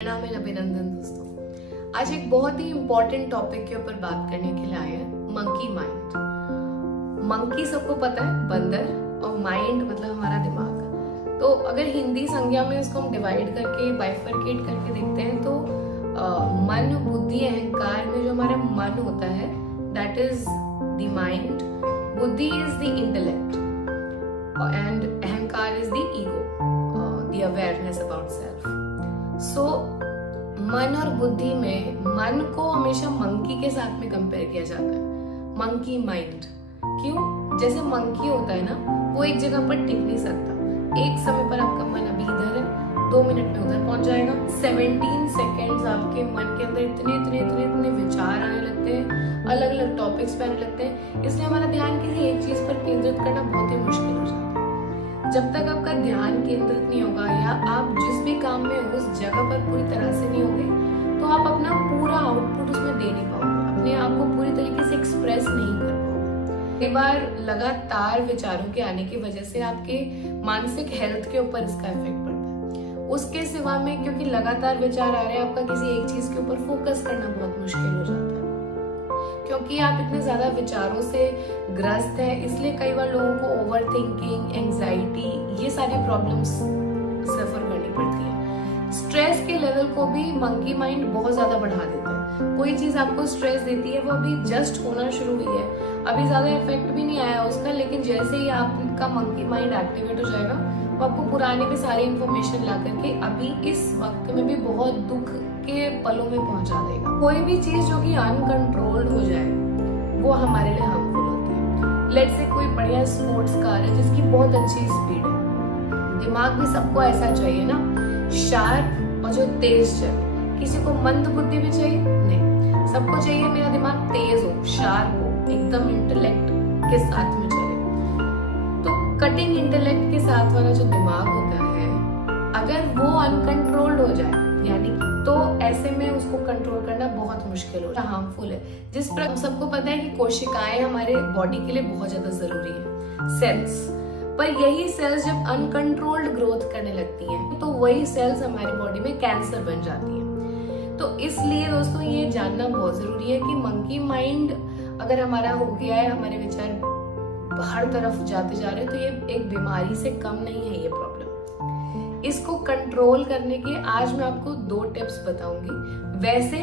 नाम है अभिनंदन। दोस्तों, आज एक बहुत ही इम्पोर्टेंट टॉपिक के ऊपर बात करने के लिए आए हैं, मंकी माइंड। मंकी सबको पता है, बंदर, और माइंड मतलब हमारा दिमाग। तो अगर हिंदी संज्ञा में इसको हम डिवाइड करके बाइफरकेट करके देखते हैं तो मन, बुद्धि, अहंकार में जो हमारा मन होता है that is the mind, buddhi is the intellect and ahankar is the ego, the awareness about self. So मन और बुद्धि में मन को हमेशा मंकी के साथ में कंपेयर किया जाता है, मंकी माइंड। क्यों? जैसे मंकी होता है ना, वो एक जगह पर टिक नहीं सकता। एक समय पर आपका मन अभी इधर है, 2 मिनट में उधर पहुंच जाएगा। 17 सेकेंड्स आपके मन के अंदर इतने विचार आने लगते हैं, अलग अलग टॉपिक्स पे आने लगते हैं। इसलिए हमारा ध्यान किसी एक चीज पर केंद्रित करना बहुत ही मुश्किल हो जाता है। जब तक आपका ध्यान केंद्रित नहीं होगा या आप जिस भी काम में उस जगह पर पूरी तरह से नहीं होगे तो आप अपना पूरा आउटपुट उसमें दे नहीं पाओगे, अपने आप को पूरी तरीके से एक्सप्रेस नहीं कर पाओगे। कई बार लगातार विचारों के आने की वजह से आपके मानसिक हेल्थ के ऊपर इसका इफेक्ट पड़ता है। उसके सिवा में क्योंकि लगातार विचार आ रहे हैं, आपका किसी एक चीज के ऊपर फोकस करना बहुत मुश्किल हो जाता है, क्योंकि आप इतने ज्यादा विचारों से ग्रस्त हैं। इसलिए कई बार लोगों को ओवर थिंकिंग, एंजाइटी, ये सारी प्रॉब्लम्स सफर करनी पड़ती है। स्ट्रेस के लेवल को भी मंकी माइंड बहुत ज्यादा बढ़ा देता है। कोई चीज आपको स्ट्रेस देती है, वो अभी जस्ट होना शुरू हुई है, अभी ज्यादा इफेक्ट भी नहीं आया उसका, लेकिन जैसे ही आपका मंकी माइंड एक्टिवेट हो जाएगा, वो आपको पुराने में सारी इंफॉर्मेशन ला करके अभी इस वक्त में भी बहुत दुख के पलों में पहुंचा देगा। कोई भी चीज जो कि अनकंट्रोल्ड हो जाए वो हमारे लिए हार्मफुल होती है। लेट्स से कोई बढ़िया स्पोर्ट्स कार है जिसकी बहुत अच्छी स्पीड है, दिमाग भी सबको ऐसा चाहिए ना, शार्प और जो तेज चले। किसी को मंद बुद्धि भी चाहिए? नहीं, सबको चाहिए मेरा दिमाग तेज हो, शार्प हो, एकदम इंटेलेक्ट के साथ में चले। तो कटिंग इंटेलेक्ट के साथ वाला जो दिमाग होता है, अगर वो अनकंट्रोल्ड हो जाए यानी तो ऐसे में उसको कंट्रोल करना बहुत मुश्किल हो, हार्मफुल है। जिस पर सबको पता है कि कोशिकाएं हमारे बॉडी के लिए बहुत ज्यादा जरूरी है, सेल्स, पर यही सेल्स जब अनकंट्रोल्ड ग्रोथ करने लगती हैं तो वही सेल्स हमारी बॉडी में कैंसर बन जाती हैं। तो इसलिए दोस्तों ये जानना बहुत जरूरी है कि मंकी माइंड अगर हमारा हो गया है, हमारे विचार हर तरफ जाते जा रहे हैं, तो ये एक बीमारी से कम नहीं है ये प्रॉब्लम। इसको कंट्रोल करने के आज मैं आपको 2 टिप्स बताऊंगी। वैसे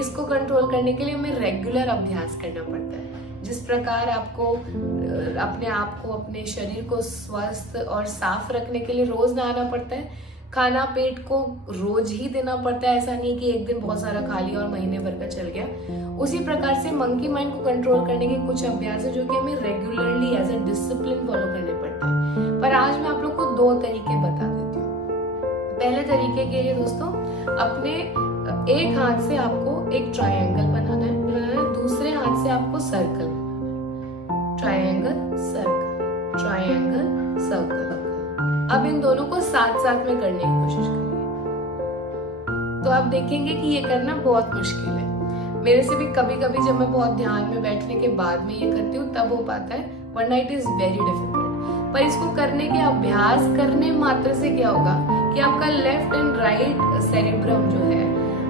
इसको कंट्रोल करने के लिए हमें रेगुलर अभ्यास करना पड़ता है। जिस प्रकार आपको अपने आप को, अपने शरीर को स्वस्थ और साफ रखने के लिए रोज नहाना पड़ता है, खाना पेट को रोज ही देना पड़ता है, ऐसा नहीं कि एक दिन बहुत सारा खा लिया और महीने भर का चल गया। उसी प्रकार से मंकी माइंड को कंट्रोल करने के कुछ अभ्यास है जो कि हमें regularly as a discipline follow करने पड़ते हैं। पर आज मैं आप लोग को 2 तरीके बता देती हूँ। पहले तरीके के लिए दोस्तों, अपने एक हाथ से आपको एक ट्रायंगल बनाना है, दूसरे हाथ से आपको circle, triangle circle, triangle circle. अब इन दोनों को साथ साथ में करने की कोशिश करिए, तो आप देखेंगे कि ये करना बहुत मुश्किल है। मेरे से भी कभी कभी जब मैं बहुत ध्यान में बैठने के बाद में ये करती हूँ तब हो पाता है, वरना इट इज वेरी डिफिकल्ट। पर इसको करने के अभ्यास करने मात्र से क्या होगा कि आपका लेफ्ट एंड राइट सेरेब्रम जो है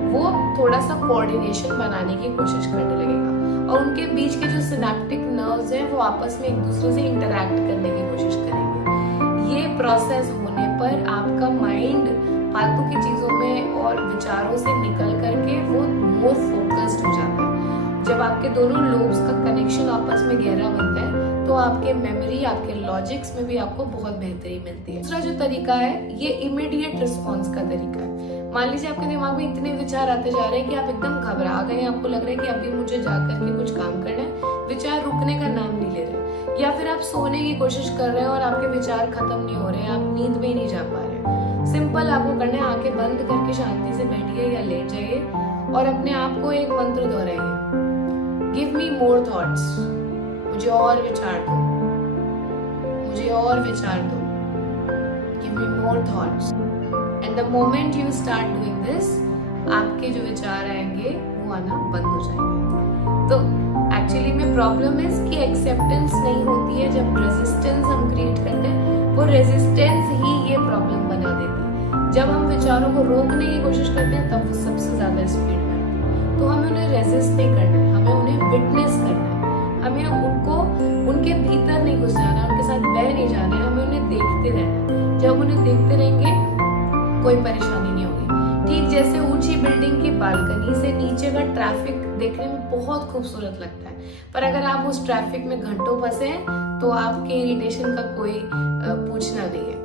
वो थोड़ा सा कोऑर्डिनेशन बनाने की कोशिश करने लगेगा और उनके बीच के जो सिनेप्टिक नर्व्स हैं वो आपस में एक दूसरे से इंटरैक्ट करने की कोशिश करेंगे। ये प्रोसेस होने पर आपका माइंड फालतू की चीजों में और विचारों से निकल करके वो मोर फोकस्ड हो जाता है। जब आपके दोनों लोब्स का कनेक्शन आपस में गहरा बनता है तो आपके मेमोरी, आपके लॉजिक्स में भी आपको बहुत बेहतरी मिलती है। दूसरा जो तरीका है ये इमीडिएट रिस्पॉन्स का तरीका है। मान लीजिए आपके दिमाग में इतने विचार आते जा रहे हैं कि आप एकदम घबरा गए, आपको लग रहा है कि अभी मुझे जाकर के कुछ काम करना है, विचार रुकने का नाम नहीं ले रहे, या फिर आप सोने की कोशिश कर रहे हैं और आपके विचार खत्म नहीं हो रहे हैं, आप नींद में ही नहीं जा पा रहे। सिंपल आपको करना है, आंखें बंद करके शांति से बैठिए या लेट जाइए और अपने आप को एक मंत्र दोहराइए, गिव मी मोर थॉट्स, मुझे और विचार दो, मुझे और विचार दो, give me more thoughts. And the moment you start doing this, आपके जो विचार आएंगे वो आना बंद हो जाएंगे। तो एक्चुअली में प्रॉब्लम है इसकी एक्सेप्टेंस नहीं होती है। जब रेजिस्टेंस हम क्रिएट करते हैं, वो रेजिस्टेंस ही ये प्रॉब्लम बना देती है। जब हम विचारों को रोकने की कोशिश करते हैं तब वो सबसे ज्यादा स्पीड में आते हैं। तो हमें उन्हें रेजिस्ट नहीं करना है, हमें उन्हें विटनेस करना है, हमें उनको उनके भीतर नहीं घुस जाना है, उनके साथ बह नहीं जाना है, हमें उन्हें देखते रहना है। जब उन्हें देखते रहेंगे कोई परेशानी नहीं होगी। ठीक जैसे ऊंची बिल्डिंग की बालकनी से नीचे का ट्रैफिक देखने में बहुत खूबसूरत लगता है, पर अगर आप उस ट्रैफिक में घंटों फंसे हैं तो आपके इरिटेशन का कोई पूछना नहीं है।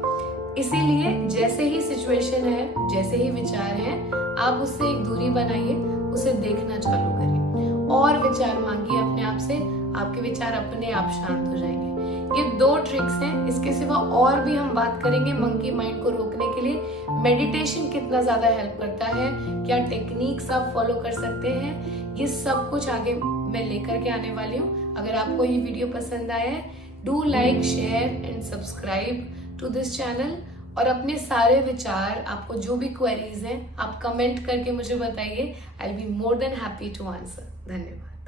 इसीलिए जैसे ही सिचुएशन है, जैसे ही विचार है, आप उससे एक दूरी बनाइए, उसे देखना चालू करिए और विचार मांगिए अपने आप से, आपके विचार अपने आप शांत हो जाएंगे। ये 2 ट्रिक्स हैं। इसके सिवा और भी हम बात करेंगे मंकी माइंड को रोकने के लिए। मेडिटेशन कितना ज्यादा हेल्प करता है, क्या टेक्निक्स आप फॉलो कर सकते हैं, ये सब कुछ आगे मैं लेकर के आने वाली हूँ। अगर आपको ये वीडियो पसंद आया है, do like, share and subscribe to this channel. और अपने सारे विचार, आपको जो भी क्वेरीज हैं, आप कमेंट करके मुझे बताइए। I will be more than happy to answer. धन्यवाद।